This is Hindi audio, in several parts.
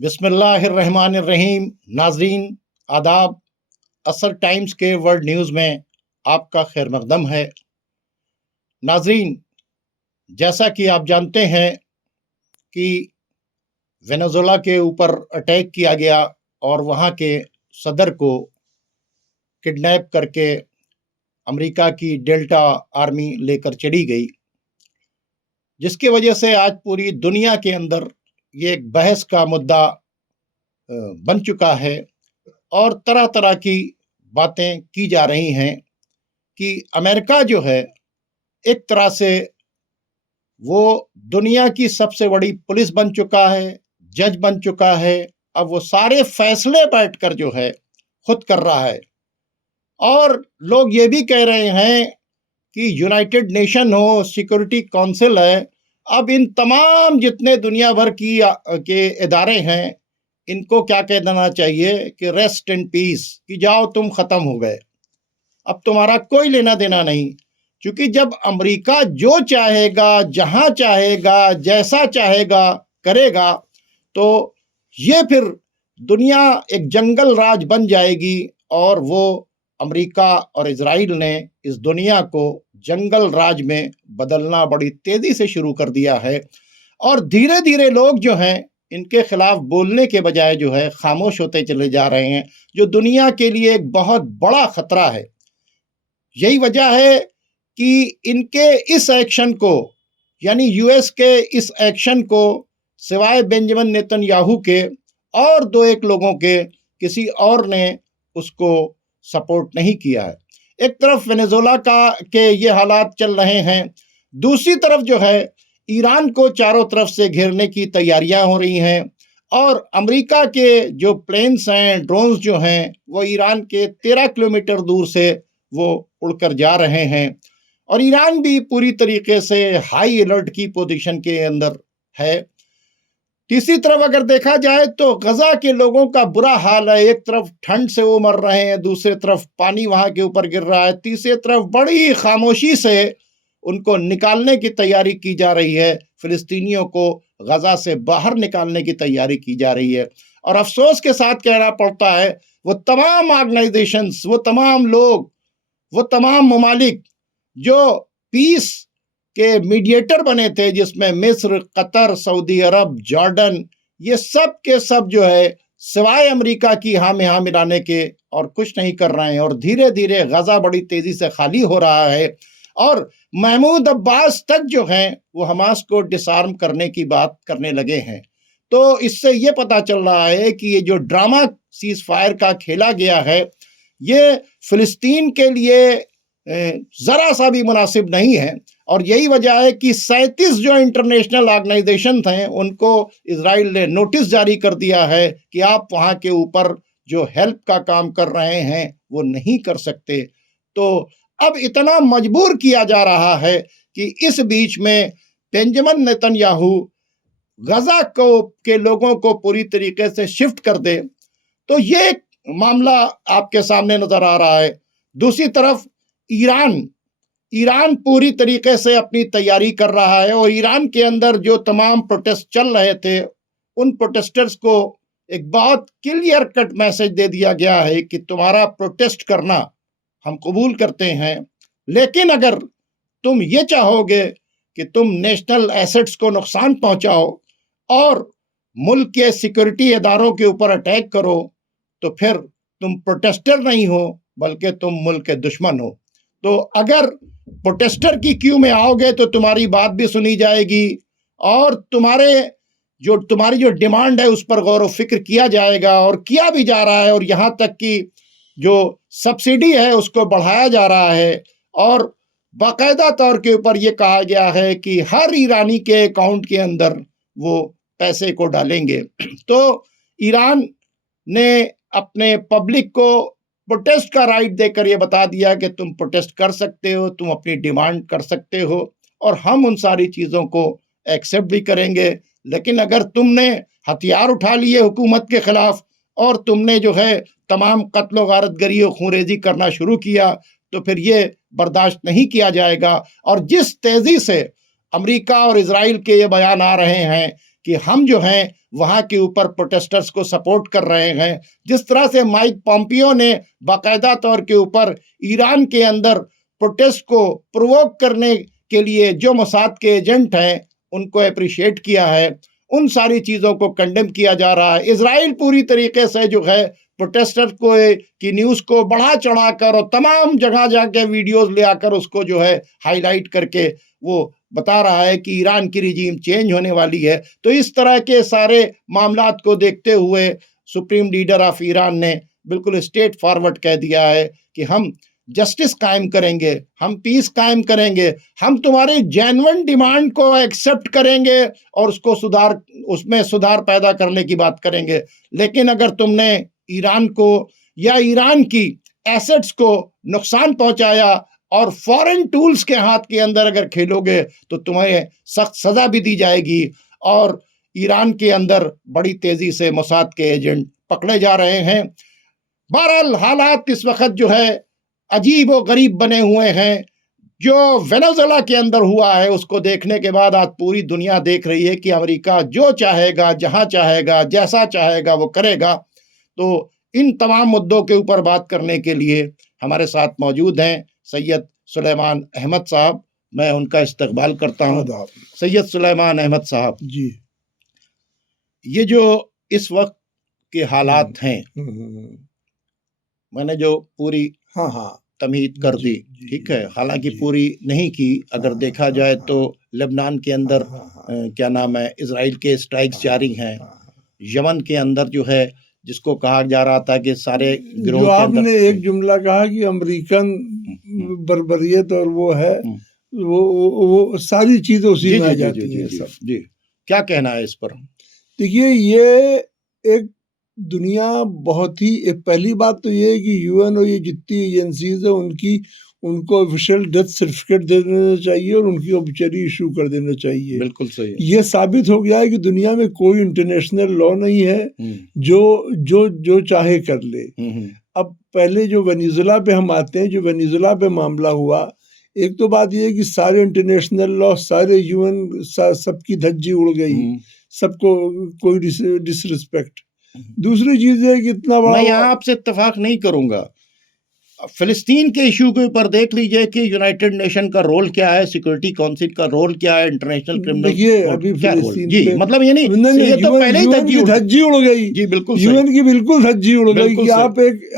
बिस्मिल्लाहिर्रहमानिर्रहीम। नाजरीन आदाब। असर टाइम्स के वर्ल्ड न्यूज़ में आपका खैर मकदम है। नाजरीन, जैसा कि आप जानते हैं कि वेनेजुएला के ऊपर अटैक किया गया और वहाँ के सदर को किडनैप करके अमेरिका की डेल्टा आर्मी लेकर चली गई, जिसकी वजह से आज पूरी दुनिया के अंदर ये एक बहस का मुद्दा बन चुका है और तरह तरह की बातें की जा रही हैं कि अमेरिका जो है एक तरह से वो दुनिया की सबसे बड़ी पुलिस बन चुका है, जज बन चुका है। अब वो सारे फैसले बैठकर जो है खुद कर रहा है। और लोग ये भी कह रहे हैं कि यूनाइटेड नेशन हो, सिक्योरिटी काउंसिल है, अब इन तमाम जितने दुनिया भर के इदारे हैं, इनको क्या कह देना चाहिए कि रेस्ट इन पीस, कि जाओ तुम खत्म हो गए, अब तुम्हारा कोई लेना देना नहीं। क्योंकि जब अमेरिका जो चाहेगा, जहां चाहेगा, जैसा चाहेगा करेगा, तो ये फिर दुनिया एक जंगल राज बन जाएगी। और वो अमेरिका और इजराइल ने इस दुनिया को जंगल राज में बदलना बड़ी तेजी से शुरू कर दिया है। और धीरे धीरे लोग जो हैं इनके खिलाफ बोलने के बजाय जो है खामोश होते चले जा रहे हैं, जो दुनिया के लिए एक बहुत बड़ा खतरा है। यही वजह है कि इनके इस एक्शन को, यानी यूएस के इस एक्शन को सिवाय बेंजामिन नेतन्याहू के और दो एक लोगों के किसी और ने उसको सपोर्ट नहीं किया है। एक तरफ वेनेजुएला के ये हालात चल रहे हैं, दूसरी तरफ जो है ईरान को चारों तरफ से घेरने की तैयारियां हो रही हैं। और अमेरिका के जो प्लेन्स हैं, ड्रोन्स जो हैं, वो ईरान के 13 किलोमीटर दूर से वो उड़कर जा रहे हैं। और ईरान भी पूरी तरीके से हाई अलर्ट की पोजीशन के अंदर है। तीसरी तरफ अगर देखा जाए तो गजा के लोगों का बुरा हाल है। एक तरफ ठंड से वो मर रहे हैं, दूसरी तरफ पानी वहां के ऊपर गिर रहा है, तीसरी तरफ बड़ी खामोशी से उनको निकालने की तैयारी की जा रही है। फिलिस्तीनियों को गजा से बाहर निकालने की तैयारी की जा रही है। और अफसोस के साथ कहना पड़ता है, वो तमाम ऑर्गेनाइजेशंस, वो तमाम लोग, वो तमाम ममालिक जो पीस के मीडिएटर बने थे, जिसमें मिस्र, कतर, सऊदी अरब, जॉर्डन, ये सब के सब जो है सिवाय अमेरिका की हाँ में हाँ मिलाने के और कुछ नहीं कर रहे हैं। और धीरे धीरे गजा बड़ी तेजी से खाली हो रहा है। और महमूद अब्बास तक जो हैं वो हमास को डिसआर्म करने की बात करने लगे हैं। तो इससे ये पता चल रहा है कि ये जो ड्रामा सीज फायर का खेला गया है, ये फिलिस्तीन के लिए जरा सा भी मुनासिब नहीं है। और यही वजह है कि 37 जो इंटरनेशनल ऑर्गेनाइजेशन हैं उनको इजराइल ने नोटिस जारी कर दिया है कि आप वहाँ के ऊपर जो हेल्प का काम कर रहे हैं वो नहीं कर सकते। तो अब इतना मजबूर किया जा रहा है कि इस बीच में बेंजामिन नेतन्याहू गजा के लोगों को पूरी तरीके से शिफ्ट कर दे, तो ये मामला आपके सामने नजर आ रहा है। दूसरी तरफ ईरान पूरी तरीके से अपनी तैयारी कर रहा है। और ईरान के अंदर जो तमाम प्रोटेस्ट चल रहे थे, उन प्रोटेस्टर्स को एक बहुत क्लियर कट मैसेज दे दिया गया है कि तुम्हारा प्रोटेस्ट करना हम कबूल करते हैं, लेकिन अगर तुम ये चाहोगे कि तुम नेशनल एसेट्स को नुकसान पहुंचाओ और मुल्क के सिक्योरिटी इदारों के ऊपर अटैक करो, तो फिर तुम प्रोटेस्टर नहीं हो बल्कि तुम मुल्क के दुश्मन हो। तो अगर प्रोटेस्टर की क्यू में आओगे तो तुम्हारी बात भी सुनी जाएगी और तुम्हारी जो डिमांड है उस पर गौर व फिक्र किया जाएगा, और किया भी जा रहा है। और यहाँ तक कि जो सब्सिडी है उसको बढ़ाया जा रहा है। और बाकायदा तौर के ऊपर ये कहा गया है कि हर ईरानी के अकाउंट के अंदर वो पैसे को डालेंगे। तो ईरान ने अपने पब्लिक को प्रोटेस्ट का राइट देकर ये बता दिया कि तुम प्रोटेस्ट कर सकते हो, तुम अपनी डिमांड कर सकते हो, और हम उन सारी चीज़ों को एक्सेप्ट भी करेंगे। लेकिन अगर तुमने हथियार उठा लिए हुकूमत के खिलाफ और तुमने जो है तमाम कत्ल गारतगरी और खूनरेजी करना शुरू किया, तो फिर ये बर्दाश्त नहीं किया जाएगा। और जिस तेज़ी से अमेरिका और इजराइल के ये बयान आ रहे हैं कि हम जो हैं वहाँ के ऊपर प्रोटेस्टर्स को सपोर्ट कर रहे हैं। जिस तरह से माइक पॉम्पियो ने बाकायदा तौर के ऊपर ईरान के अंदर प्रोटेस्ट को प्रोवोक करने के लिए जो मोसाद के एजेंट हैं उनको अप्रिशिएट किया है, उन सारी चीज़ों को कंडेम किया जा रहा है। इजराइल पूरी तरीके से जो है प्रोटेस्टर को की न्यूज़ को बढ़ा चढ़ाकर और तमाम जगह जाके वीडियोस ले आकर उसको जो है हाईलाइट करके वो बता रहा है कि ईरान की रिजीम चेंज होने वाली है। तो इस तरह के सारे मामलात को देखते हुए सुप्रीम लीडर ऑफ ईरान ने बिल्कुल स्ट्रेट फॉरवर्ड कह दिया है कि हम जस्टिस कायम करेंगे, हम पीस कायम करेंगे, हम तुम्हारी जेन्युइन डिमांड को एक्सेप्ट करेंगे और उसमें सुधार पैदा करने की बात करेंगे। लेकिन अगर तुमने ईरान को या ईरान की एसेट्स को नुकसान पहुंचाया और फॉरेन टूल्स के हाथ के अंदर अगर खेलोगे तो तुम्हें सख्त सजा भी दी जाएगी। और ईरान के अंदर बड़ी तेजी से मोसाद के एजेंट पकड़े जा रहे हैं। बहरहाल हालात इस वक्त जो है अजीब और गरीब बने हुए हैं। जो वेनेजुएला के अंदर हुआ है उसको देखने के बाद आज पूरी दुनिया देख रही है कि अमेरिका जो चाहेगा, जहां चाहेगा, जैसा चाहेगा वो करेगा। तो इन तमाम मुद्दों के ऊपर बात करने के लिए हमारे साथ मौजूद हैं सैयद सुलेमान अहमद साहब। मैं उनका इस्तकबाल करता हूँ। सैयद सुलेमान अहमद साहब जी, ये जो इस वक्त के हालात हैं, मैंने जो पूरी तमहीद कर दी, ठीक है, हालांकि पूरी नहीं की। अगर देखा जाए तो लेबनान के अंदर क्या नाम है, इजराइल के स्ट्राइक्स जारी हैं। यमन के अंदर जो है जिसको कहा जा रहा था कि सारे गिरोह जो के आपने एक जुमला कहा कि अमेरिकन बर्बरियत और वो है, वो सारी चीजें उसी में आ जाती हैं सब। जी, क्या कहना है इस पर? देखिए, ये एक दुनिया बहुत ही पहली बात तो ये है कि यूएन और ये जितनी एजेंसीज है उनको ऑफिशियल डेथ सर्टिफिकेट दे देना चाहिए और उनकी ऑब्चरी इशू कर देना चाहिए। बिल्कुल सही। ये साबित हो गया है कि दुनिया में कोई इंटरनेशनल लॉ नहीं है जो चाहे कर ले। अब पहले जो वेनेजुएला पे हम आते हैं, जो वेनेजुएला पे मामला हुआ, एक तो बात ये है कि सारे इंटरनेशनल लॉ, सारे यूएन, सबकी धज्जी उड़ गई, सबको कोई डिसरिस्पेक्ट। दूसरी चीज है कि इतना बड़ा, मैं यहाँ आपसे इत्तेफाक नहीं करूंगा। फिलिस्तीन के इशू के ऊपर देख लीजिए कि यूनाइटेड नेशन का रोल क्या है, सिक्योरिटी काउंसिल का रोल क्या है, इंटरनेशनल क्रिमिनल अभी क्या रोल? जी, मतलब ये नहीं, ये तो पहले ही धज्जी उड़ गई। जी बिल्कुल, यूएन की बिल्कुल धज्जी उड़ गई कि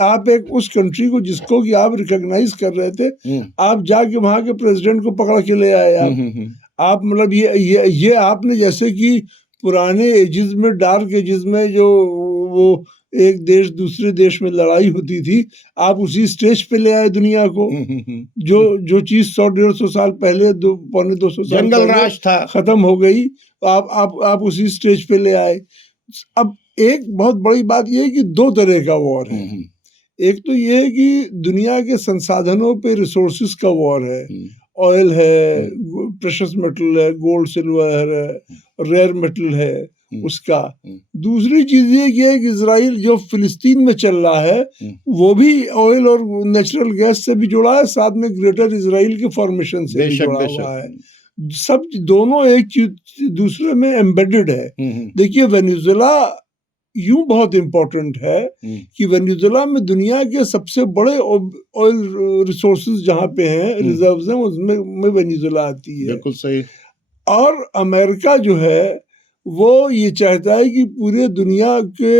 आप एक उस कंट्री को जिसको कि आप रिकॉग्नाइज कर रहे थे, आप जाके वहां के प्रेसिडेंट को पकड़ के ले आए। आप मतलब ये आपने जैसे कि पुराने एजिज में, डार्क एजिज में जो वो एक देश दूसरे देश में लड़ाई होती थी, आप उसी स्टेज पे ले आए दुनिया को। जो चीज 100-150 साल पहले, 200-250 साल जंगल राज था, खत्म हो गई, आप उसी स्टेज पे ले आए। अब एक बहुत बड़ी बात यह है कि दो तरह का वॉर है। एक तो ये है कि दुनिया के संसाधनों पे, रिसोर्सेज का वॉर है। ऑयल है, प्रेशियस मेटल है, गोल्ड सिल्वर है, रेयर मेटल है उसका। दूसरी चीज ये है कि इजराइल जो फिलिस्तीन में चल रहा है वो भी ऑयल और नेचुरल गैस से भी जुड़ा है, साथ में ग्रेटर इजराइल के फॉर्मेशन से भी जुड़ा हुआ है। सब दोनों एक चीज दूसरे में एम्बेडेड है। देखिए, वेनेजुएला यूं बहुत इम्पोर्टेंट है कि वेनेजुएला में दुनिया के सबसे बड़े ऑयल रिसोर्सेज जहाँ पे हैं, रिजर्व्स हैं, उसमें वेनेजुएला आती है। बिल्कुल सही। और अमेरिका जो है वो ये चाहता है कि पूरे दुनिया के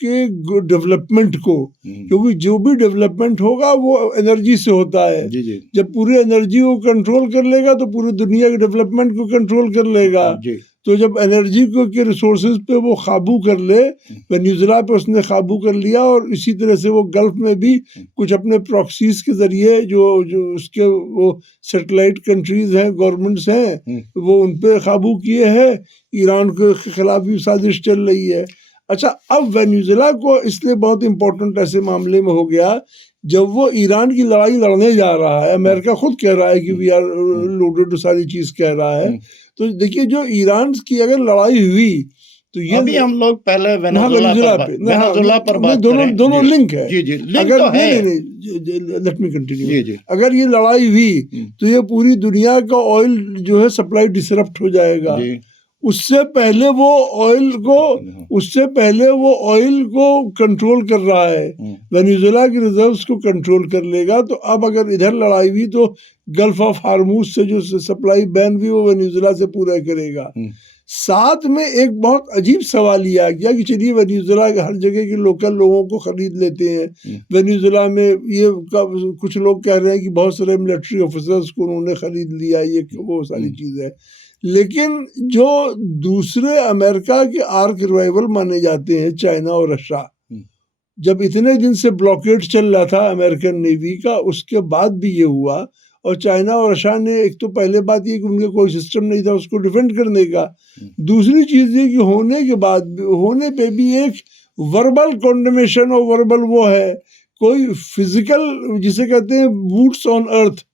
डेवलपमेंट को, क्योंकि जो भी डेवलपमेंट होगा वो एनर्जी से होता है। जब पूरी एनर्जी को कंट्रोल कर लेगा तो पूरी दुनिया के डेवलपमेंट को कंट्रोल कर लेगा। तो जब एनर्जी के रिसोर्सेज पे वो काबू कर ले, वेनेजुएला पे उसने काबू कर लिया, और इसी तरह से वो गल्फ में भी कुछ अपने प्रॉक्सीज के जरिए जो उसके वो सैटेलाइट कंट्रीज हैं, गवर्नमेंट्स हैं, वो उन पे काबू किए हैं। ईरान के खिलाफ भी साजिश चल रही है। अच्छा, अब वेनेजुएला को इसलिए बहुत इम्पोर्टेंट ऐसे मामले में हो गया जब वो ईरान की लड़ाई लड़ने जा रहा है। अमेरिका खुद कह रहा है कि वी आर लोडेड, सारी चीज कह रहा है। तो देखिए, जो ईरान की अगर लड़ाई हुई तो ये अभी हम लोग पहले वेनेजुएला पर बात दोनों दोनों लिंक है। जी लिंक अगर तो है। Let me continue. जी अगर ये लड़ाई हुई तो ये पूरी दुनिया का ऑयल जो है सप्लाई डिसरप्ट हो जाएगा। उससे पहले वो ऑयल को कंट्रोल कर रहा है, वेनेजुएला की रिजर्व्स को कंट्रोल कर लेगा। तो अब अगर इधर लड़ाई हुई तो गल्फ ऑफ हार्मूज से जो सप्लाई बैन हुई वो वेनेजुएला से पूरा करेगा। साथ में एक बहुत अजीब सवाल ये आ गया कि चलिए वेनेजुएला के हर जगह के लोकल लोगों को खरीद लेते हैं। वेनेजुएला में ये कुछ लोग कह रहे हैं कि बहुत सारे मिलिट्री ऑफिसर्स को उन्होंने खरीद लिया, ये वो सारी चीज़ है। लेकिन जो दूसरे अमेरिका के आर्क रिवाइवल माने जाते हैं, चाइना और रशिया, जब इतने दिन से ब्लॉकेड चल रहा था अमेरिकन नेवी का, उसके बाद भी ये हुआ। और चाइना और रशिया ने, एक तो पहले बात ये कि उनके कोई सिस्टम नहीं था उसको डिफेंड करने का। दूसरी चीज़ ये कि होने पे भी एक वर्बल कॉन्डमेशन और वर्बल वो है, कोई फिजिकल जिसे कहते हैं बूट्स ऑन अर्थ।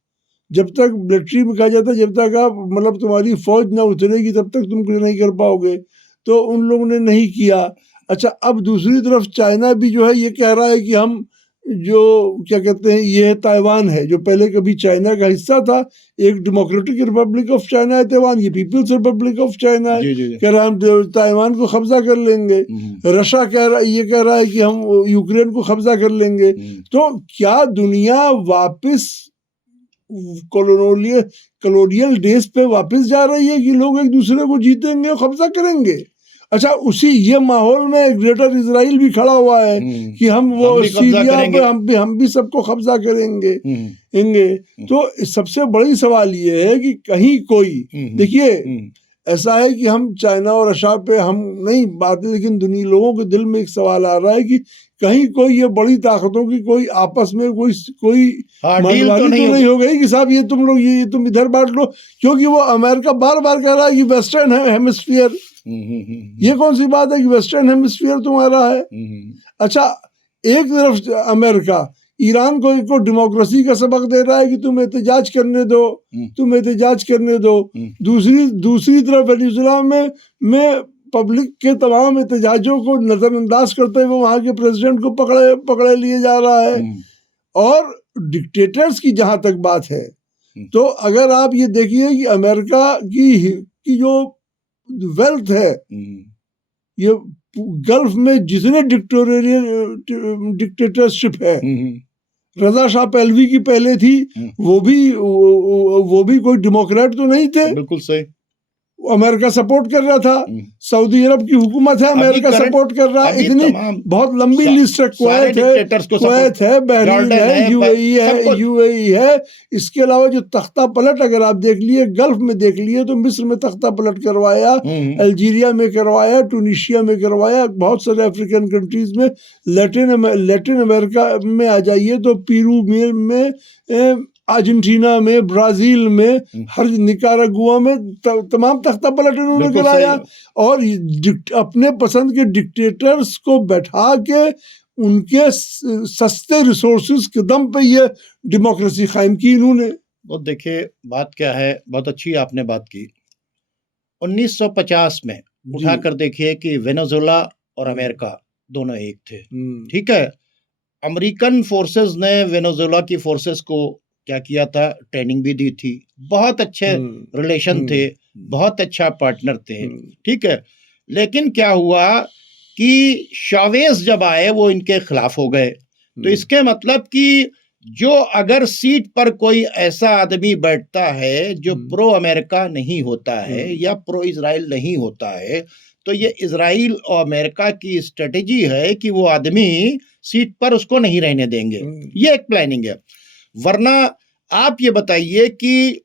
जब तक मिलिट्री में कहा जाता है जब तक आप मतलब तुम्हारी फौज ना उतरेगी तब तक तुम कुछ नहीं कर पाओगे, तो उन लोगों ने नहीं किया। अच्छा, अब दूसरी तरफ चाइना भी जो है ये कह रहा है कि हम जो क्या कहते हैं ये ताइवान है जो पहले कभी चाइना का हिस्सा था, एक डेमोक्रेटिक रिपब्लिक ऑफ चाइना है ताइवान, ये पीपल्स रिपब्लिक ऑफ चाइना है। कह रहा है हम ताइवान को कब्जा कर लेंगे। रशिया ये कह रहा है कि हम यूक्रेन को कब्जा कर लेंगे। तो क्या दुनिया वापस कॉलोनियल डेज पे वापस जा रही है कि लोग एक दूसरे को जीतेंगे और कब्जा करेंगे? अच्छा, उसी ये माहौल में ग्रेटर इजराइल भी खड़ा हुआ है कि हम वो सीरिया पे हम भी सबको कब्जा करेंगे। तो सबसे बड़ी सवाल ये है कि कहीं कोई, देखिए ऐसा है कि हम चाइना और रशिया पे हम नहीं बात, लेकिन दुनिया लोगों के दिल में एक सवाल आ रहा है कि कहीं कोई ये बड़ी ताकतों की कोई आपस में कोई मनमानी तो नहीं हो गई कि साहब ये तुम लोग ये तुम इधर बांट लो, क्योंकि वो अमेरिका बार बार कह रहा है कि वेस्टर्न हेमिस्फीयर, ये कौन सी बात है कि वेस्टर्न हेमिस्फीयर तुम्हारा है? अच्छा, एक तरफ अमेरिका ईरान को डेमोक्रेसी का सबक दे रहा है कि तुम एहतजाज करने दो, दूसरी तरफ वेनेजुएला में पब्लिक के तमाम एहतजाजों को नजरअंदाज करते हुए वहां के प्रेसिडेंट को पकड़े लिए जा रहा है। और डिक्टेटर्स की जहां तक बात है, तो अगर आप ये देखिए कि अमेरिका की जो वेल्थ है, ये गल्फ में जितने डिक्टेटरशिप है, रजा शाह पहलवी की पहले थी, वो भी कोई डेमोक्रेट तो नहीं थे। बिल्कुल सही। अमेरिका सपोर्ट कर रहा था। सऊदी अरब की हुकूमत है, अमेरिका सपोर्ट कर रहा है। इतनी बहुत लंबी लिस्ट है। कुवैत है, बहरीन है, यूएई है। इसके अलावा जो तख्ता पलट अगर आप देख लिए, गल्फ में देख लिए तो मिस्र में तख्ता पलट करवाया, अल्जीरिया में करवाया, टूनिशिया में करवाया, बहुत सारे अफ्रीकन कंट्रीज में, लैटिन अमेरिका में आ जाइए तो पेरू में, अर्जेंटीना में, ब्राजील में, हर निकारागुआ में तमाम तख्ता पलट इन्होंने कराया। और अपने पसंद के डिक्टेटर्स को बैठा के उनके सस्ते रिसोर्सेज के दम पे ये डेमोक्रेसी कायम की इन्होंने। वो देखिए बात क्या है, बहुत अच्छी आपने बात की। 1950 में उठाकर देखिए कि वेनेजुएला और अमेरिका दोनों एक थे, ठीक है। अमेरिकन फोर्सेस ने वेनेजुएला की फोर्सेस को क्या किया था, ट्रेनिंग भी दी थी, बहुत अच्छे रिलेशन थे, बहुत अच्छा पार्टनर थे, ठीक है। लेकिन क्या हुआ कि शावेज जब आए वो इनके खिलाफ हो गए। तो इसके मतलब कि जो अगर सीट पर कोई ऐसा आदमी बैठता है जो प्रो अमेरिका नहीं होता है या प्रो इजराइल नहीं होता है, तो ये इजराइल और अमेरिका की स्ट्रेटेजी है कि वो आदमी सीट पर उसको नहीं रहने देंगे। ये एक प्लानिंग है। वरना आप ये बताइए कि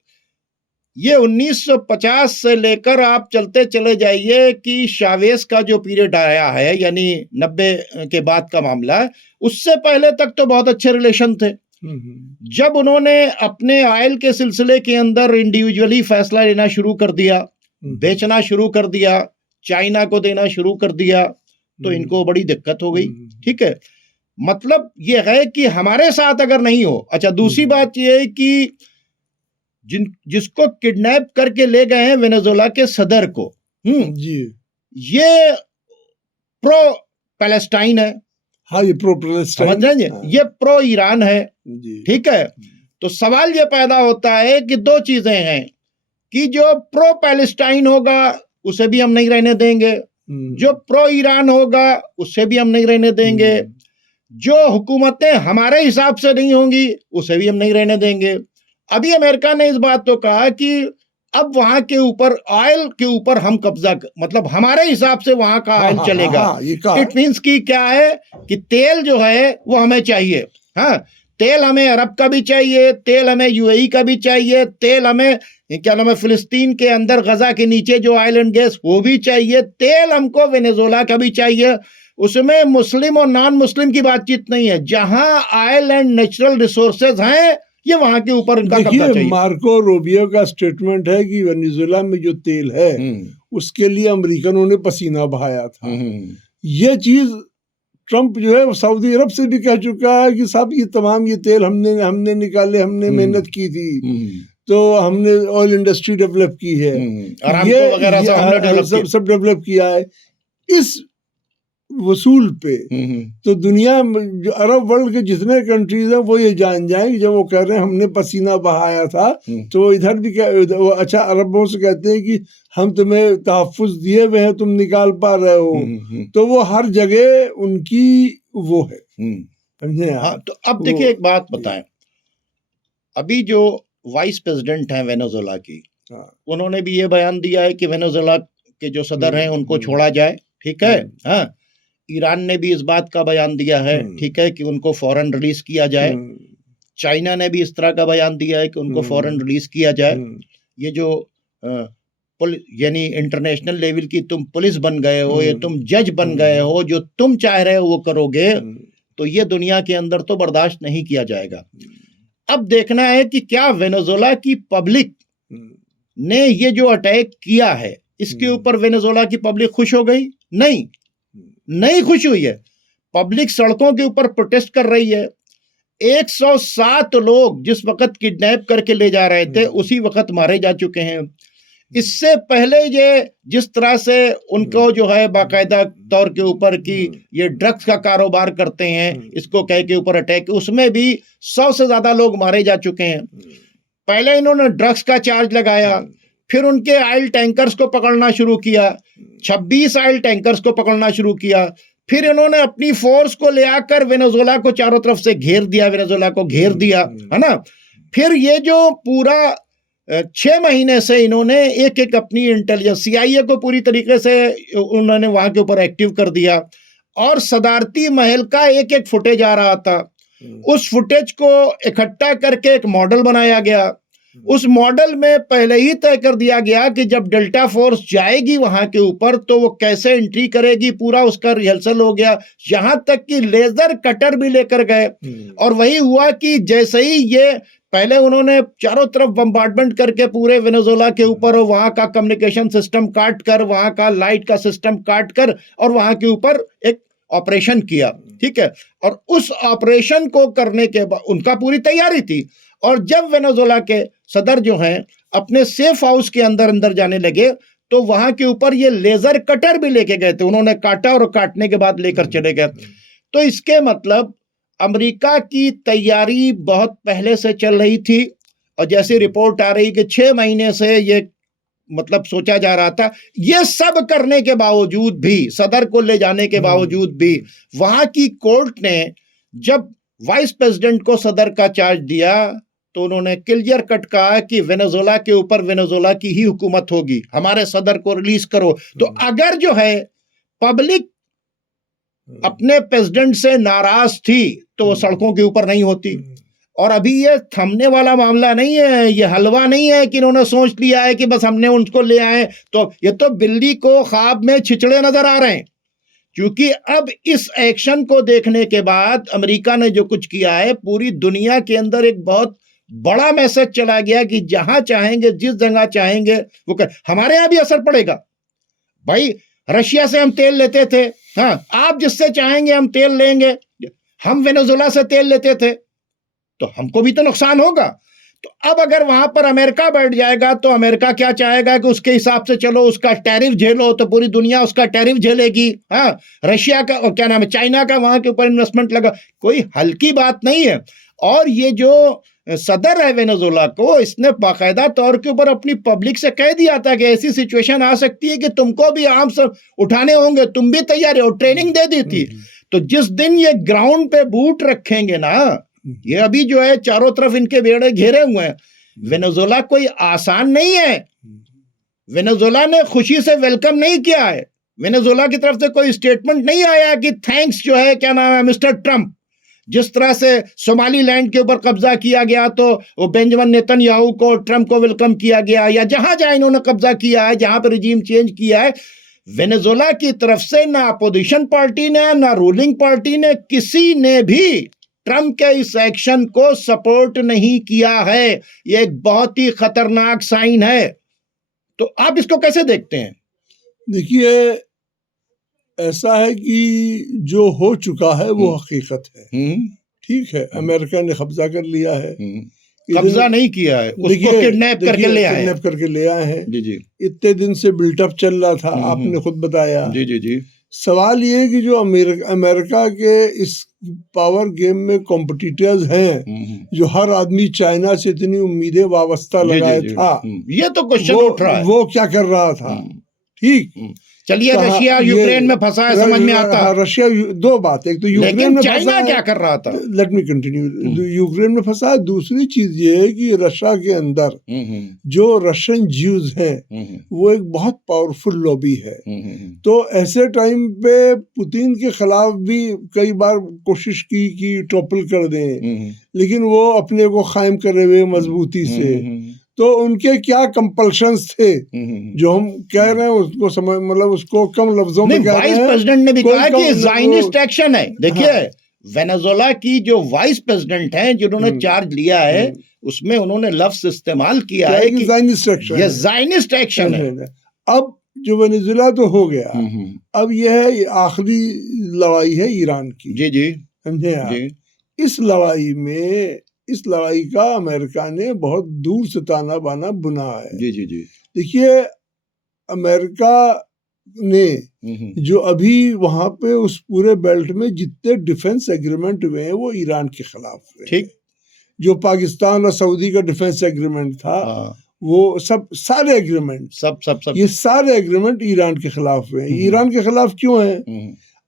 ये 1950 से लेकर आप चलते चले जाइए कि शावेज का जो पीरियड आया है, यानी 90 के बाद का मामला है, उससे पहले तक तो बहुत अच्छे रिलेशन थे। जब उन्होंने अपने ऑयल के सिलसिले के अंदर इंडिविजुअली फैसला लेना शुरू कर दिया, बेचना शुरू कर दिया, चाइना को देना शुरू कर दिया, तो इनको बड़ी दिक्कत हो गई, ठीक है। मतलब ये है कि हमारे साथ अगर नहीं हो। अच्छा, दूसरी बात ये है कि जिसको किडनैप करके ले गए हैं वेनेजुएला के सदर को, जी, ये प्रो पैलेस्टाइन है, हाँ ये प्रो पैलेस्टाइन, समझ रहे हैं, ये प्रो ईरान है, ठीक है। तो सवाल ये पैदा होता है कि दो चीजें हैं कि जो प्रो पैलेस्टाइन होगा उसे भी हम नहीं रहने देंगे, जो प्रो ईरान होगा उसे भी हम नहीं रहने देंगे, जो हुकूमतें हमारे हिसाब से नहीं होंगी उसे भी हम नहीं रहने देंगे। अभी अमेरिका ने इस बात तो कहा कि अब वहां के ऊपर ऑयल के ऊपर हम कब्जा, मतलब हमारे हिसाब से वहां का ऑयल चलेगा। इट मींस कि क्या है कि तेल जो है वो हमें चाहिए, हाँ तेल हमें अरब का भी चाहिए, तेल हमें यूएई का भी चाहिए, तेल हमें क्या नाम है फिलिस्तीन के अंदर गजा के नीचे जो ऑयल एंड गैस वो भी चाहिए, तेल हमको वेनेजुएला का भी चाहिए। उसमें मुस्लिम और नॉन मुस्लिम की बातचीत नहीं है, जहां ऑयल एंड नेचुरल रिसोर्सेज हैं ये वहां के ऊपर इनका कब्जा चाहिए। मार्को रूबियो का स्टेटमेंट है कि वेनेजुएला में जो तेल है उसके लिए अमेरिकनों ने पसीना बहाया था। ये चीज ट्रंप जो है वो सऊदी अरब से भी कह चुका है कि साहब ये तमाम ये तेल हमने निकाले, हमने मेहनत की थी, तो हमने ऑयल इंडस्ट्री डेवलप की है, ये वगैरह सब डेवलप किया है इस वसूल पे। तो दुनिया में जो अरब वर्ल्ड के जितने कंट्रीज हैं वो ये जान जाएं कि जब वो कह रहे हैं हमने पसीना बहाया था, तो इधर भी अच्छा अरबों से कहते हैं कि हम तुम्हें तहफ्फुज़ दिए हुए हैं, तुम निकाल पा रहे हो, तो वो हर जगह उनकी वो है, समझे। हाँ, तो अब देखिए एक बात बताएं, अभी जो वाइस प्रेसिडेंट हैं वेनेजुएला की, उन्होंने भी ये बयान दिया है कि वेनेजुएला के जो सदर हैं उनको छोड़ा जाए, ठीक है। हाँ, ईरान ने भी इस बात का बयान दिया है, ठीक है, कि उनको फौरन रिलीज किया जाए। चाइना ने भी इस तरह का बयान दिया है कि उनको फौरन रिलीज किया जाए। ये जो यानी इंटरनेशनल लेवल की तुम पुलिस बन गए हो, ये तुम जज बन गए हो, जो तुम चाह रहे हो वो करोगे, तो ये दुनिया के अंदर तो बर्दाश्त नहीं किया जाएगा। अब देखना है कि क्या वेनेजुएला की पब्लिक ने ये जो अटैक किया है इसके ऊपर वेनेजुएला की पब्लिक खुश हो गई? नहीं खुश हुई है। पब्लिक सड़कों के ऊपर प्रोटेस्ट कर रही है। 107 लोग जिस वक्त किडनैप करके ले जा रहे थे उसी वक्त मारे जा चुके हैं। इससे पहले ये जिस तरह से उनको जो है बाकायदा तौर के ऊपर कि ये ड्रग्स का कारोबार करते हैं, इसको कह के ऊपर अटैक, उसमें भी 100 से ज्यादा लोग मारे जा चुके हैं। पहले इन्होंने ड्रग्स का चार्ज लगाया, फिर उनके ऑयल टैंकर्स को पकड़ना शुरू किया, 26 ऑयल टैंकर्स को पकड़ना शुरू किया। फिर इन्होंने अपनी फोर्स को ले आकर वेनेजुएला को चारों तरफ से घेर दिया, वेनेजुएला को घेर दिया, है ना। फिर ये जो पूरा 6 महीने से इन्होंने एक एक अपनी इंटेलिजेंस CIA को पूरी तरीके से उन्होंने वहां के ऊपर एक्टिव कर दिया, और सदारती महल का एक एक फुटेज आ रहा था। उस फुटेज को इकट्ठा करके एक मॉडल बनाया गया। उस मॉडल में पहले ही तय कर दिया गया कि जब डेल्टा फोर्स जाएगी वहां के ऊपर तो वो कैसे एंट्री करेगी, पूरा उसका रिहर्सल हो गया, यहां तक कि लेजर कटर भी लेकर गए। और वही हुआ कि जैसे ही ये पहले उन्होंने चारों तरफ बम्बार्डमेंट करके पूरे वेनेजुएला के ऊपर वहां का कम्युनिकेशन सिस्टम काट कर, वहां का लाइट का सिस्टम काट कर, और वहां के ऊपर एक ऑपरेशन किया, ठीक है। और उस ऑपरेशन को करने के बाद उनका पूरी तैयारी थी, और जब वेनेजुएला के सदर जो हैं अपने सेफ हाउस के अंदर जाने लगे तो वहां के ऊपर ये लेजर कटर भी लेके गए थे, उन्होंने काटा और काटने के बाद लेकर चले गए। तो इसके मतलब अमेरिका की तैयारी बहुत पहले से चल रही थी, और जैसे रिपोर्ट आ रही कि 6 महीने से ये मतलब सोचा जा रहा था। ये सब करने के बावजूद भी, सदर को ले जाने के बावजूद भी, वहां की कोर्ट ने जब वाइस प्रेसिडेंट को सदर का चार्ज दिया तो उन्होंने क्लियर कट कहा कि वेनेजुएला के ऊपर वेनेजुएला की ही हुकूमत होगी, हमारे सदर को रिलीज करो। तो अगर जो है पब्लिक अपने प्रेसिडेंट से नाराज थी तो वो सड़कों के ऊपर नहीं होती। और अभी ये थमने वाला मामला नहीं है, ये हलवा नहीं है कि इन्होंने सोच लिया है कि बस हमने उनको ले आए। तो ये तो बिल्ली को ख्वाब में छिचड़े नजर आ रहे हैं, क्योंकि अब इस एक्शन को देखने के बाद अमेरिका ने जो कुछ किया है, पूरी दुनिया के अंदर एक बहुत बड़ा मैसेज चला गया कि जहां चाहेंगे, जिस जगह चाहेंगे वो कर। हमारे यहां भी असर पड़ेगा भाई। रशिया से हम तेल लेते थे, हाँ, आप जिससे चाहेंगे हम तेल लेंगे। हम वेनेजुएला से तेल लेते थे तो हमको भी तो नुकसान होगा। तो तो अब अगर वहां पर अमेरिका बैठ जाएगा तो अमेरिका क्या चाहेगा कि उसके हिसाब से चलो, उसका टैरिफ झेलो, तो पूरी दुनिया उसका टैरिफ झेलेगी। हाँ, रशिया का और क्या नाम है, चाइना का वहां के ऊपर इन्वेस्टमेंट लगा, कोई हल्की बात नहीं है। और ये जो सदर है वेनेजुएला को, इसने बाकायदा तौर के ऊपर अपनी पब्लिक से कह दिया था कि ऐसी सिचुएशन आ सकती है कि तुमको भी आर्म्स उठाने होंगे, तुम भी तैयार हो, ट्रेनिंग दे दी थी। तो जिस दिन ये ग्राउंड पे बूट रखेंगे ना, ये अभी जो है चारों तरफ इनके बेड़े घेरे हुए हैं, वेनेजुएला कोई आसान नहीं है। वेनेजुएला ने खुशी से वेलकम नहीं किया है, वेनेजुएला की तरफ से कोई स्टेटमेंट नहीं आया कि थैंक्स जो है क्या नाम है मिस्टर ट्रंप। जिस तरह से सोमालीलैंड के ऊपर कब्जा किया गया तो वो बेंजामिन नेतन्याहू को, ट्रंप को वेलकम किया गया, या जहां जहां इन्होंने कब्जा किया है, जहां पर रिजीम चेंज किया है, वेनेजुएला की तरफ से ना अपोजिशन पार्टी ने ना रूलिंग पार्टी ने, किसी ने भी ट्रंप के इस एक्शन को सपोर्ट नहीं किया है। यह एक बहुत ही खतरनाक साइन है। तो आप इसको कैसे देखते हैं? देखिए, ऐसा है कि जो हो चुका है वो हकीकत है। ठीक है, अमेरिका ने कब्जा कर लिया है। कब्जा नहीं किया है, उसको किडनैप करके ले आए, किडनैप करके ले आए हैं। जी जी। इतने दिन से बिल्टअप चल रहा था, आपने खुद बताया। जी जी जी। सवाल ये है कि जो अमेरिका के इस पावर गेम में कॉम्पिटिटर्स हैं, जो हर आदमी चाइना से इतनी उम्मीदें वाबस्ता लगाए था, ये तो क्वेश्चन उठ रहा है, वो क्या कर रहा था। ठीक, चलिए रशिया यूक्रेन में फंसा है, समझ में आता है। रशिया दो बात, एक तो यूक्रेन में चाइना क्या कर रहा था, लेट मी कंटिन्यू। यूक्रेन में फंसा है। दूसरी चीज ये है कि रशिया के अंदर जो रशियन ज्यूज हैं वो एक बहुत पावरफुल लॉबी है। तो ऐसे टाइम पे पुतिन के खिलाफ भी कई बार कोशिश की कि टॉपल कर दें, लेकिन वो अपने को कायम करे हुए मजबूती से। तो उनके क्या कंपल्शंस थे जो हम कह रहे हैं उसको समझ, मतलब उसको कम लफ्जों में कह रहे हैं। वाइस प्रेसिडेंट ने भी कहा कि ज़ायनिस्ट एक्शन है। देखिए, वेनेजुएला की जो वाइस प्रेसिडेंट हैं जिन्होंने चार्ज लिया है, उसमें उन्होंने लफ्ज इस्तेमाल किया है कि ज़ायनिस्ट एक्शन, ये ज़ायनिस्ट एक्शन है। अब जो वेनेजुएला तो हो गया, अब यह है आखिरी लड़ाई है ईरान की। जी जी, समझे आप? इस लड़ाई का अमेरिका ने बहुत दूर से ताना बाना बुना है। जी जी जी। देखिए, अमेरिका ने जो अभी वहां पे उस पूरे बेल्ट में जितने डिफेंस एग्रीमेंट हुए हैं वो ईरान के खिलाफ हुए। ठीक। जो पाकिस्तान और सऊदी का डिफेंस एग्रीमेंट था, वो सब सारे एग्रीमेंट सब ये सारे एग्रीमेंट ईरान के खिलाफ हुए। ईरान के खिलाफ क्यों है?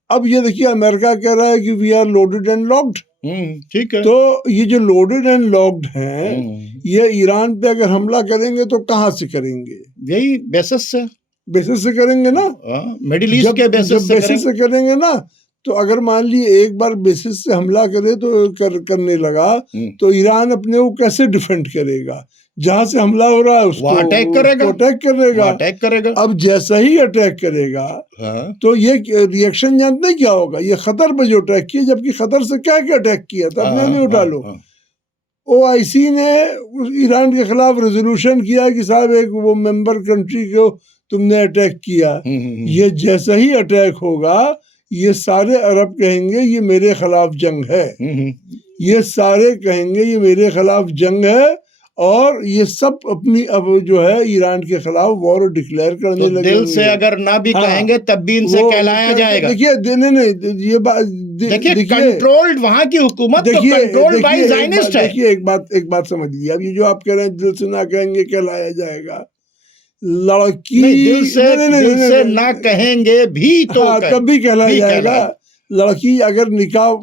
अब ये देखिए, अमेरिका कह रहा है कि we are loaded and locked. ठीक है। तो ये जो लोडेड एंड लॉक्ड हैं, ये ईरान पे अगर हमला करेंगे तो कहाँ से करेंगे? यही बेसिस से करेंगे ना, मिडिल ईस्ट के बेसिस से करेंगे ना। तो अगर मान लिए एक बार बेसिस से हमला करे तो करने लगा, तो ईरान अपने को कैसे डिफेंड करेगा? जहां से हमला हो रहा है उसको अटैक करेगा। अब जैसा ही अटैक करेगा, तो ये रिएक्शन जानते हैं क्या होगा? ये खतर पे जो अटैक किया, जबकि खतर से क्या अटैक किया था, अपने नहीं उठा लो। OIC ने ईरान के खिलाफ रेजोल्यूशन किया कि साहब एक वो मेंबर कंट्री को तुमने अटैक किया। ये जैसा ही अटैक होगा, ये सारे अरब कहेंगे ये मेरे खिलाफ जंग है, ये सारे कहेंगे ये मेरे खिलाफ जंग है, और ये सब अपनी अब जो है ईरान के खिलाफ वॉर डिक्लेयर करने तो लगेंगे। दिल से अगर ना भी कहेंगे तब भी इनसे कहलाया जाएगा। देखिए, नहीं ये बात देखिए, कंट्रोल्ड वहां की हुकूमत तो कंट्रोल्ड बाय ज़ायनिस्ट है। देखिए, एक बात समझ लीजिए। अब ये जो आप कह रहे हैं दिल से ना कहेंगे कहलाया जाएगा, लड़की दिल से ना कहेंगे भी तो तब भी कहलाया जाएगा। लड़की अगर निकाह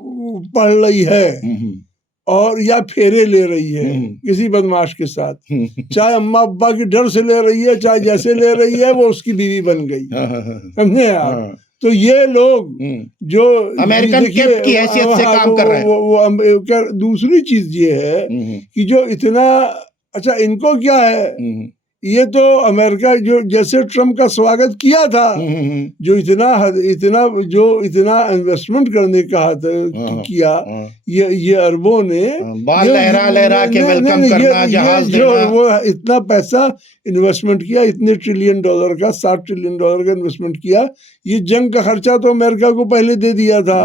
पढ़ रही है और या फेरे ले रही है किसी बदमाश के साथ, चाहे अम्मा अब्बा की डर से ले रही है, चाहे जैसे ले रही है, वो उसकी बीवी बन गई। समझे आप? तो ये लोग जो अमेरिकन कैप की हैसियत से काम कर रहे हैं, वो दूसरी चीज ये है कि जो इतना अच्छा, इनको क्या है, ये तो अमेरिका जो जैसे ट्रम्प का स्वागत किया था, जो इतना इन्वेस्टमेंट करने का किया, ये अरबों ने बाल लहरा के वेलकम करना, जहाज देना, वो इतना पैसा इन्वेस्टमेंट किया, इतने $60 ट्रिलियन का $60 ट्रिलियन का इन्वेस्टमेंट किया। ये जंग का खर्चा तो अमेरिका को पहले दे दिया था,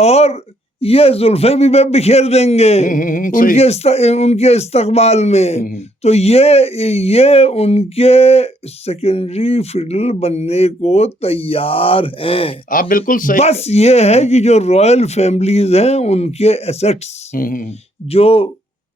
और ये जुल्फे भी बिखेर देंगे उनके इस्तकबाल में। तो ये उनके सेकेंडरी फिडल बनने को तैयार हैं। आप बिल्कुल सही। बस ये है कि जो रॉयल फैमिलीज हैं उनके एसेट्स जो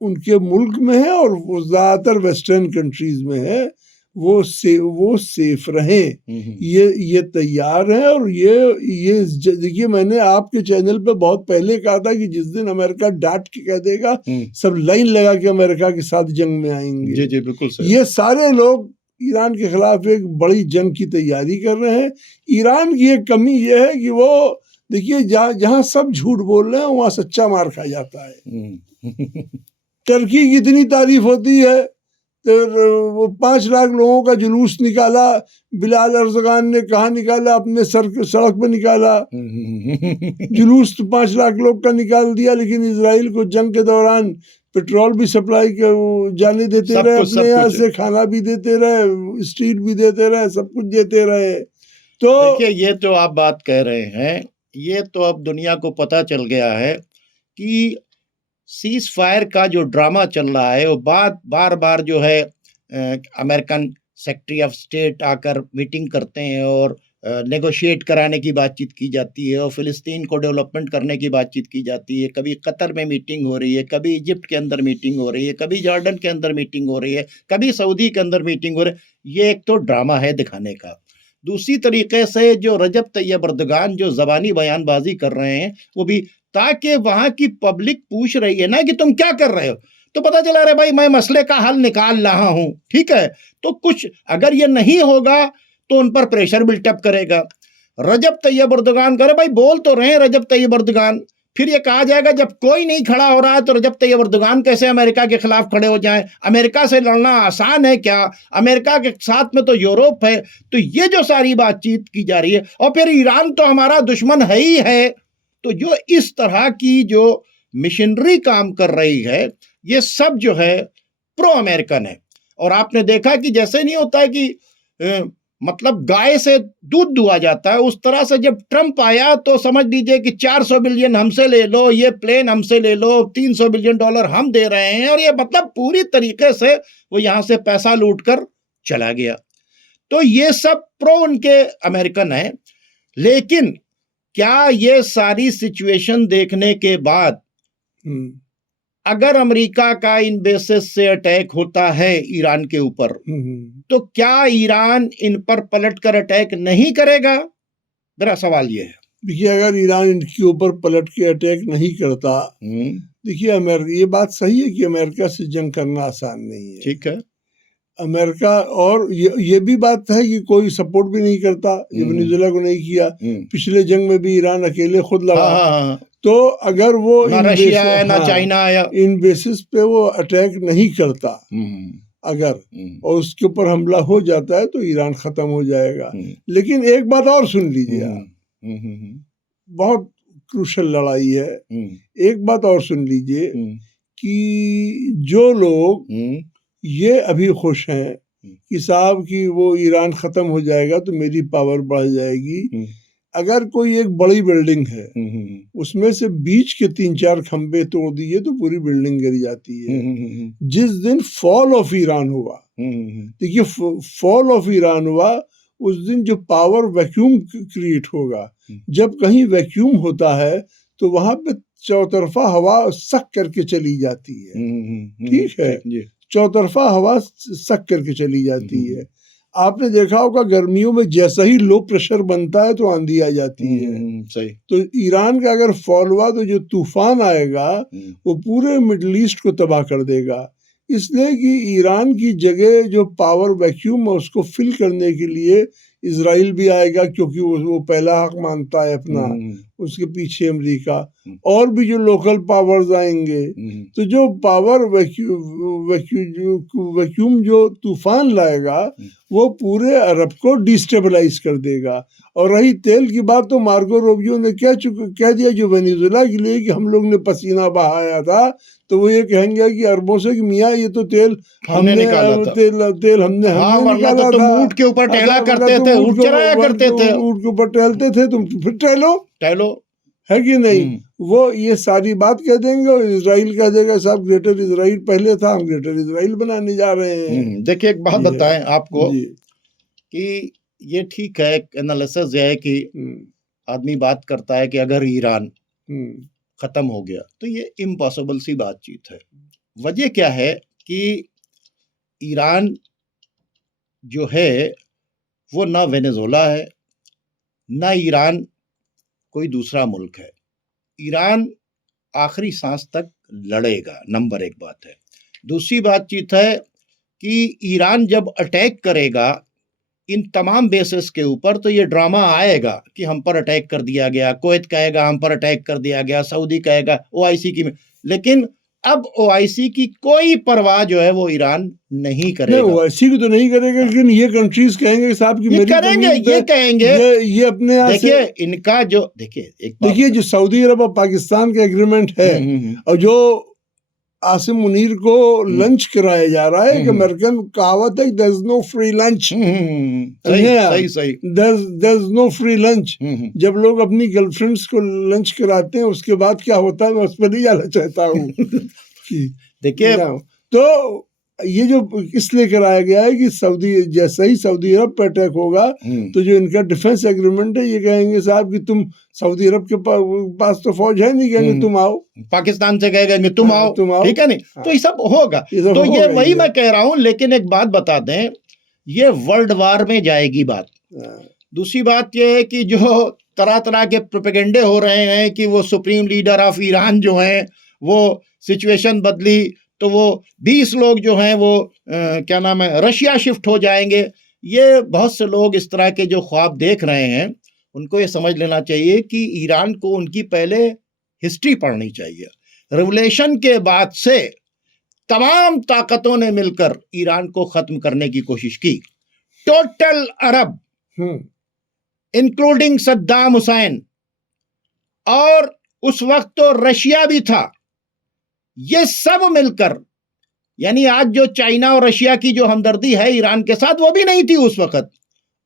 उनके मुल्क में है और ज्यादातर वेस्टर्न कंट्रीज में है वो सेफ रहे, ये तैयार है। और ये देखिए, मैंने आपके चैनल पे बहुत पहले कहा था कि जिस दिन अमेरिका डांट के कह देगा सब लाइन लगा के अमेरिका के साथ जंग में आएंगे। जी जी बिल्कुल सही। ये सारे लोग ईरान के खिलाफ एक बड़ी जंग की तैयारी कर रहे हैं। ईरान की एक कमी ये है कि वो देखिए जहाँ सब झूठ बोल रहे हैं वहाँ सच्चा मार खा जाता है। टर्की की इतनी तारीफ होती है तो वो 5 लाख लोगों का जुलूस निकाला, बिलाल अर्जगान ने कहाँ निकाला, अपने सड़क पे निकाला जुलूस, तो 5 लाख लोग का निकाल दिया। लेकिन इजराइल को जंग के दौरान पेट्रोल भी सप्लाई जाने देते रहे, अपने यहाँ से खाना भी देते रहे, स्ट्रीट भी देते रहे, सब कुछ देते रहे। तो देखिए, ये जो आप बात कह रहे हैं, ये तो अब दुनिया को पता चल गया है कि सीज फायर का जो ड्रामा चल रहा है वो बार बार जो है अमेरिकन सेक्रेटरी ऑफ स्टेट आकर मीटिंग करते हैं और नेगोशिएट कराने की बातचीत की जाती है और फिलिस्तीन को डेवलपमेंट करने की बातचीत की जाती है। कभी कतर में मीटिंग हो रही है, कभी इजिप्ट के अंदर मीटिंग हो रही है, कभी जॉर्डन के अंदर मीटिंग हो रही है, कभी सऊदी के अंदर मीटिंग हो रही है। ये एक तो ड्रामा है दिखाने का। दूसरी तरीके से जो रजब तैयब अर्दगान जो ज़बानी बयानबाजी कर रहे हैं वो भी ताकि वहां की पब्लिक पूछ रही है ना कि तुम क्या कर रहे हो, तो पता चला रहा है भाई मैं मसले का हल निकाल रहा हूं, ठीक है। तो कुछ अगर ये नहीं होगा तो उन पर प्रेशर बिल्टअप करेगा। रजब तैयब अर्दगान करे भाई, बोल तो रहे हैं रजब तैयब अर्दगान, फिर ये कहा जाएगा जब कोई नहीं खड़ा हो रहा है तो रजब तैयब अर्दगान कैसे अमेरिका के खिलाफ खड़े हो जाएं? अमेरिका से लड़ना आसान है क्या? अमेरिका के साथ में तो यूरोप है। तो ये जो सारी बातचीत की जा रही है, और फिर ईरान तो हमारा दुश्मन है ही है। तो जो इस तरह की जो मिशनरी काम कर रही है ये सब जो है प्रो अमेरिकन है। और आपने देखा कि जैसे नहीं होता है कि मतलब गाय से दूध दुआ जाता है, उस तरह से जब ट्रंप आया तो समझ लीजिए कि 400 बिलियन हमसे ले लो, ये प्लेन हमसे ले लो, $300 बिलियन हम दे रहे हैं, और ये मतलब पूरी तरीके से वो यहां से पैसा लूट कर चला गया। तो ये सब प्रो उनके अमेरिकन है। लेकिन क्या ये सारी सिचुएशन देखने के बाद अगर अमेरिका का इन बेसिस से अटैक होता है ईरान के ऊपर, तो क्या ईरान इन पर पलटकर अटैक नहीं करेगा? मेरा सवाल ये है। देखिए, अगर ईरान इनके ऊपर पलट के अटैक नहीं करता, देखिए ये बात सही है कि अमेरिका से जंग करना आसान नहीं है, ठीक है। अमेरिका, और ये भी बात है कि कोई सपोर्ट भी नहीं करता, ये वेनेजुएला को नहीं किया, पिछले जंग में भी ईरान अकेले खुद लड़ा। तो अगर वो ना रशिया है ना चाइना आया, इन बेसिस पे वो अटैक नहीं करता अगर, और उसके ऊपर हमला हो जाता है तो ईरान खत्म हो जाएगा। लेकिन एक बात और सुन लीजिए आप, बहुत क्रूशल लड़ाई है। एक बात और सुन लीजिए कि जो लोग ये अभी खुश हैं कि साहब कि वो ईरान खत्म हो जाएगा तो मेरी पावर बढ़ जाएगी, अगर कोई एक बड़ी बिल्डिंग है उसमें से बीच के 3-4 खंबे तोड़ दिए तो पूरी बिल्डिंग गिर जाती है। जिस दिन फॉल ऑफ ईरान हुआ, देखिए फॉल ऑफ ईरान हुआ, उस दिन जो पावर वैक्यूम क्रिएट होगा, जब कहीं वैक्यूम होता है तो वहां पे चौतरफा हवा सक करके चली जाती है, ठीक है, चौतरफा हवा सक करके चली जाती है। आपने देखा होगा गर्मियों में जैसा ही लो प्रेशर बनता है तो आंधी आ जाती है। सही। तो ईरान का अगर फॉल हुआ तो जो तूफान आएगा वो पूरे मिडिल ईस्ट को तबाह कर देगा। इसलिए कि ईरान की जगह जो पावर वैक्यूम है उसको फिल करने के लिए इजराइल भी आएगा, क्योंकि वो पहला हक मानता है अपना, उसके पीछे अमेरिका, और भी जो लोकल पावर्स आएंगे। तो जो पावर वैक्यूम जो तूफान लाएगा वो पूरे अरब को डिस्टेबलाइज कर देगा। और रही तेल की बात, तो मार्को रूबियो ने कह दिया जो वेनेजुएला के लिए कि हम लोग ने पसीना बहाया था, तो वो ये कहेंगे कि अरबों से कि मियाँ ये तो तेल हमने निकाला था, तेल हमने निकाला था। ऊँट के ऊपर टहला करते थे, ऊँट चराया करते थे, ऊँट के ऊपर टहलते थे, तुम फिर टहलो। है कि नहीं। वो ये सारी बात कह देंगे और इजराइल कह देगा साहब ग्रेटर इजराइल पहले था, हम ग्रेटर इजराइल बनाने जा रहे हैं। देखिए एक बात बताएं आपको जी कि ये ठीक है, एनालिसिस ये है कि आदमी बात करता है कि अगर ईरान खत्म हो गया तो ये इम्पॉसिबल सी बातचीत है। वजह क्या है कि ईरान जो है वो ना वेनेजुएला है, ना ईरान कोई दूसरा मुल्क है। ईरान आखिरी सांस तक लड़ेगा, नंबर एक बात है। दूसरी बातचीत है कि ईरान जब अटैक करेगा इन तमाम बेसिस के ऊपर तो ये ड्रामा आएगा कि हम पर अटैक कर दिया गया, कुवैत कहेगा हम पर अटैक कर दिया गया, सऊदी कहेगा, ओआईसी की, लेकिन अब ओआईसी की कोई परवाह जो है वो ईरान नहीं करेगा। ओआईसी की तो नहीं करेगा, लेकिन ये कंट्रीज कहेंगे साहब कि मेरी करेंगे, ये कहेंगे, ये अपने यहाँ से देखिए इनका जो देखिए जो सऊदी अरब और पाकिस्तान का एग्रीमेंट है और जो आसिम मुनीर को लंच कराया जा रहा है कि अमेरिकन कहावत है there is no free lunch. सही there is no free lunch. जब लोग अपनी गर्लफ्रेंड्स को लंच कराते हैं उसके बाद क्या होता है मैं उस पर नहीं जाना चाहता हूँ। देखिए तो ये जो इसलिए कराया गया है कि सऊदी जैसे ही सऊदी अरब पर अटैक होगा तो जो इनका डिफेंस एग्रीमेंट है ये कहेंगे साहब कि तुम सऊदी अरब के पास तो फौज है नहीं, कहेंगे तुम आओ, पाकिस्तान से कहेंगे तुम आओ, ठीक है नहीं। तो ये सब होगा, तो ये वही मैं कह रहा हूं। लेकिन एक बात बता दें, ये वर्ल्ड वार में जाएगी बात। दूसरी बात ये है कि जो तरह तरह के प्रोपेगेंडे हो रहे हैं कि वो सुप्रीम लीडर ऑफ ईरान जो है वो सिचुएशन बदली तो वो 20 लोग जो हैं वो क्या नाम है रशिया शिफ्ट हो जाएंगे। ये बहुत से लोग इस तरह के जो ख्वाब देख रहे हैं उनको ये समझ लेना चाहिए कि ईरान को उनकी पहले हिस्ट्री पढ़नी चाहिए। रिवोल्यूशन के बाद से तमाम ताकतों ने मिलकर ईरान को खत्म करने की कोशिश की। टोटल अरब इंक्लूडिंग सद्दाम हुसैन, और उस वक्त तो रशिया भी था, ये सब मिलकर, यानी आज जो चाइना और रशिया की जो हमदर्दी है ईरान के साथ वो भी नहीं थी उस वक्त।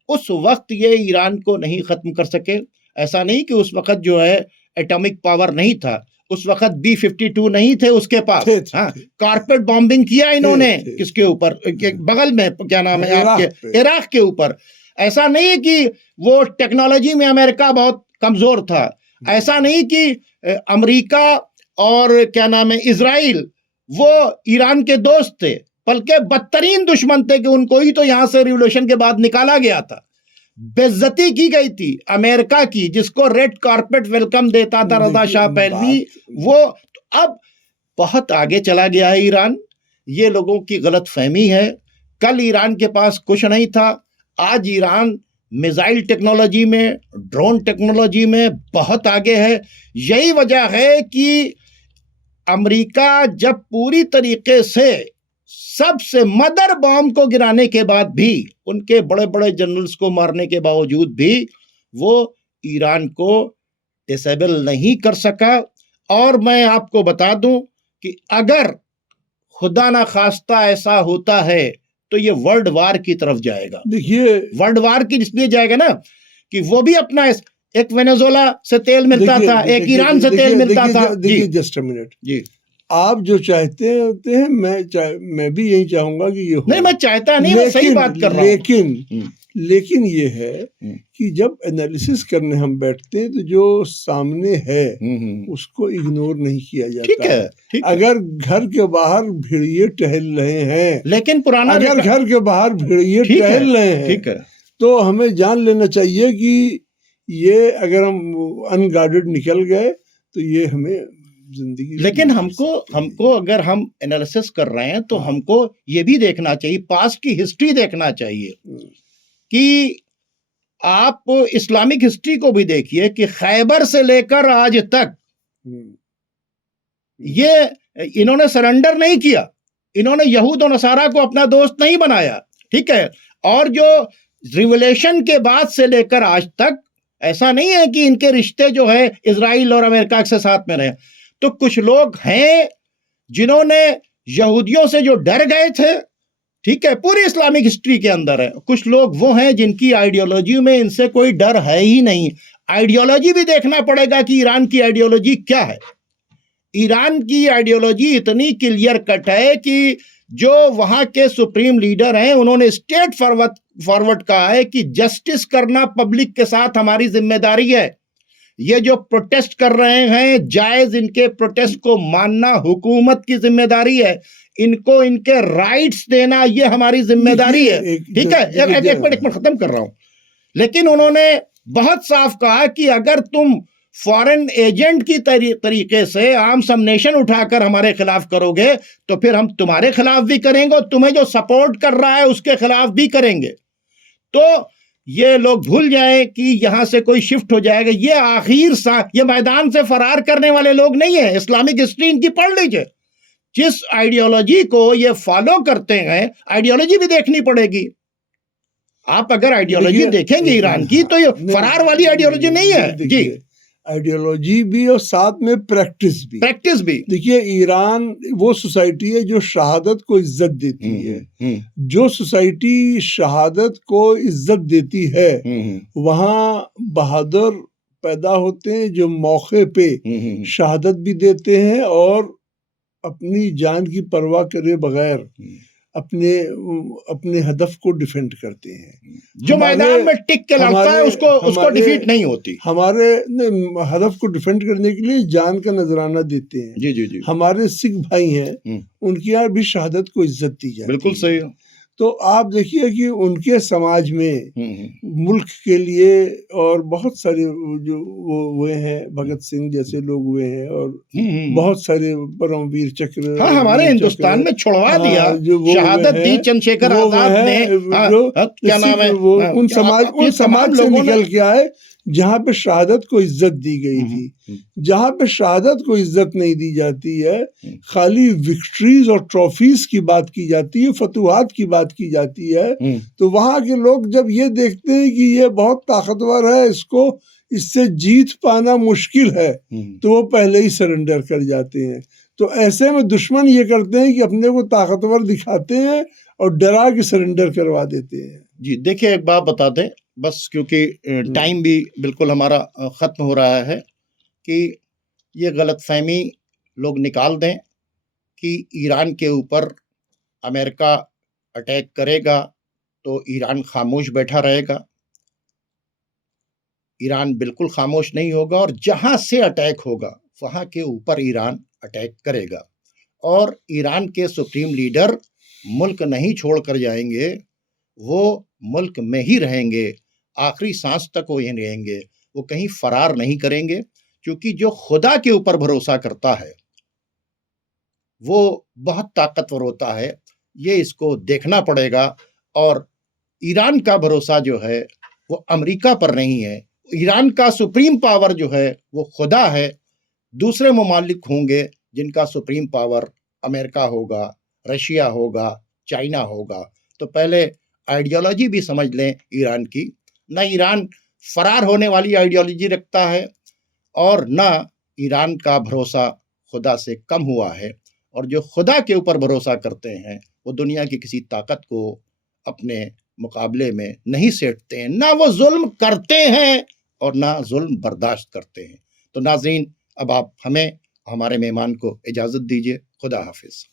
उस वक्त ये ईरान को नहीं खत्म कर सके। ऐसा नहीं कि उस वक्त जो है एटॉमिक पावर नहीं था, उस वक्त B-52 नहीं थे उसके पास। हाँ, कारपेट बॉम्बिंग किया इन्होंने किसके ऊपर, बगल में क्या नाम है आपके इराक के ऊपर। ऐसा नहीं कि वो टेक्नोलॉजी में अमेरिका बहुत कमजोर था, ऐसा नहीं कि अमेरिका और क्या नाम है इजराइल वो ईरान के दोस्त थे, बल्कि बदतरीन दुश्मन थे कि उनको ही तो यहां से रिवॉल्यूशन के बाद निकाला गया था। बेइज्जती की गई थी अमेरिका की, जिसको रेड कारपेट वेलकम देता था रजा शाह पहलवी, वो अब बहुत आगे चला गया है ईरान। ये लोगों की गलत फहमी है। कल ईरान के पास कुछ नहीं था, आज ईरान मिसाइल टेक्नोलॉजी में, ड्रोन टेक्नोलॉजी में बहुत आगे है। यही वजह है कि अमेरिका जब पूरी तरीके से सबसे मदर बॉम्ब को गिराने के बाद भी, उनके बड़े बड़े जनरल्स को मारने के बावजूद भी वो ईरान को डिसेबल नहीं कर सका। और मैं आपको बता दूं कि अगर खुदा ना खास्ता ऐसा होता है तो ये वर्ल्ड वार की तरफ जाएगा। देखिए वर्ल्ड वार की इसलिए जाएगा ना कि वो भी अपना एक वेनेजुएला से तेल मिलता था, एक ईरान से तेल मिलता था। देखिए जस्ट अ मिनट जी, आप जो चाहते हैं मैं भी यही चाहूंगा कि ये हो। नहीं मैं चाहता नहीं, मैं सही बात कर रहा हूं। लेकिन ये है कि जब एनालिसिस करने हम बैठते हैं तो जो सामने है उसको इग्नोर नहीं किया जाता। ठीक है। अगर घर के बाहर भेड़िए टहल रहे हैं, लेकिन पुराना अगर घर के बाहर भेड़िए टहल रहे हैं, ठीक है, तो हमें जान लेना चाहिए कि ये अगर हम अनगार्डेड निकल गए तो ये हमें जिंदगी। लेकिन हमको अगर हम एनालिसिस कर रहे हैं तो हमको ये भी देखना चाहिए, पास्ट की हिस्ट्री देखना चाहिए कि आप इस्लामिक हिस्ट्री को भी देखिए कि खैबर से लेकर आज तक ये इन्होंने सरेंडर नहीं किया, इन्होंने यहूद और नसारा को अपना दोस्त नहीं बनाया, ठीक है। और जो रिवोल्यूशन के बाद से लेकर आज तक ऐसा नहीं है कि इनके रिश्ते जो है इजराइल और अमेरिका के साथ में रहे। तो कुछ लोग हैं जिन्होंने यहूदियों से जो डर गए थे, ठीक है, पूरी इस्लामिक हिस्ट्री के अंदर है। कुछ लोग वो हैं जिनकी आइडियोलॉजी में इनसे कोई डर है ही नहीं। आइडियोलॉजी भी देखना पड़ेगा कि ईरान की आइडियोलॉजी क्या है। ईरान की आइडियोलॉजी इतनी क्लियर कट है कि जो वहां के सुप्रीम लीडर हैं उन्होंने स्टेट फॉरवर्ड कहा है कि जस्टिस करना पब्लिक के साथ हमारी जिम्मेदारी है। ये जो प्रोटेस्ट कर रहे हैं जायज, इनके प्रोटेस्ट को मानना हुकूमत की जिम्मेदारी है, इनको इनके राइट्स देना ये हमारी जिम्मेदारी है। ठीक है, एक मिनट खत्म कर रहा हूं। लेकिन उन्होंने बहुत साफ कहा कि अगर तुम फॉरेन एजेंट की तरीके से आर्म सबनेशन उठाकर हमारे खिलाफ करोगे तो फिर हम तुम्हारे खिलाफ भी करेंगे और तुम्हें जो सपोर्ट कर रहा है उसके खिलाफ भी करेंगे। तो ये लोग भूल जाएं कि यहां से कोई शिफ्ट हो जाएगा। ये मैदान से फरार करने वाले लोग नहीं है। इस्लामिक हिस्ट्री इनकी पढ़ लीजिए। जिस आइडियोलॉजी को ये फॉलो करते हैं, आइडियोलॉजी भी देखनी पड़ेगी। आप अगर आइडियोलॉजी देखेंगे ईरान की तो ये फरार वाली आइडियोलॉजी नहीं है जी। आइडियोलॉजी भी और साथ में प्रैक्टिस भी। देखिए, ईरान वो सोसाइटी है जो शहादत को इज्जत देती है। जो सोसाइटी शहादत को इज्जत देती है वहाँ बहादुर पैदा होते हैं जो मौके पे शहादत भी देते हैं और अपनी जान की परवाह करे बगैर अपने हदफ को डिफेंड करते हैं। जो मैदान में टिक के लड़ता है उसको डिफीट नहीं होती। हमारे हदफ को डिफेंड करने के लिए जान का नजराना देते हैं। जी जी जी। हमारे सिख भाई हैं, उनके यहाँ भी शहादत को इज्जत दी जाती है। बिल्कुल सही है। तो आप देखिए कि उनके समाज में मुल्क के लिए और बहुत सारे जो वो हुए हैं, भगत सिंह जैसे लोग हुए हैं और बहुत सारे परमवीर चक्र हमारे हिंदुस्तान में छुड़वा दिया, शहादत दी चंद्रशेखर आजाद ने। क्या नाम है उन समाज से निकल के आए जहाँ पे शहादत को इज्जत दी गई थी। जहाँ पे शहादत को इज्जत नहीं दी जाती है, खाली विक्ट्रीज और ट्रॉफीज की बात की जाती है, फतुहात की बात की जाती है, तो वहाँ के लोग जब ये देखते हैं कि ये बहुत ताकतवर है, इससे जीत पाना मुश्किल है, तो वो पहले ही सरेंडर कर जाते हैं। तो ऐसे में दुश्मन ये करते हैं कि अपने को ताकतवर दिखाते हैं और डरा के सरेंडर करवा देते हैं। जी देखिए, एक बात बता दें बस, क्योंकि टाइम भी बिल्कुल हमारा ख़त्म हो रहा है, कि ये गलतफहमी लोग निकाल दें कि ईरान के ऊपर अमेरिका अटैक करेगा तो ईरान खामोश बैठा रहेगा। ईरान बिल्कुल खामोश नहीं होगा और जहाँ से अटैक होगा वहाँ के ऊपर ईरान अटैक करेगा। और ईरान के सुप्रीम लीडर मुल्क नहीं छोड़ कर जाएंगे, वो मुल्क में ही रहेंगे, आखिरी सांस तक वो यहीं रहेंगे, वो कहीं फरार नहीं करेंगे। क्योंकि जो खुदा के ऊपर भरोसा करता है वो बहुत ताकतवर होता है, ये इसको देखना पड़ेगा। और ईरान का भरोसा जो है वो अमेरिका पर नहीं है। ईरान का सुप्रीम पावर जो है वो खुदा है। दूसरे ममालिक होंगे जिनका सुप्रीम पावर अमेरिका होगा, रशिया होगा, चाइना होगा। तो पहले आइडियोलॉजी भी समझ लें ईरान की। ना ईरान फरार होने वाली आइडियोलॉजी रखता है और ना ईरान का भरोसा खुदा से कम हुआ है। और जो खुदा के ऊपर भरोसा करते हैं वो दुनिया की किसी ताकत को अपने मुकाबले में नहीं सेठते हैं, ना वो जुल्म करते हैं और ना जुल्म बर्दाश्त करते हैं। तो नाज़रीन, अब आप हमें, हमारे मेहमान को इजाज़त दीजिए। खुदा हाफिज़।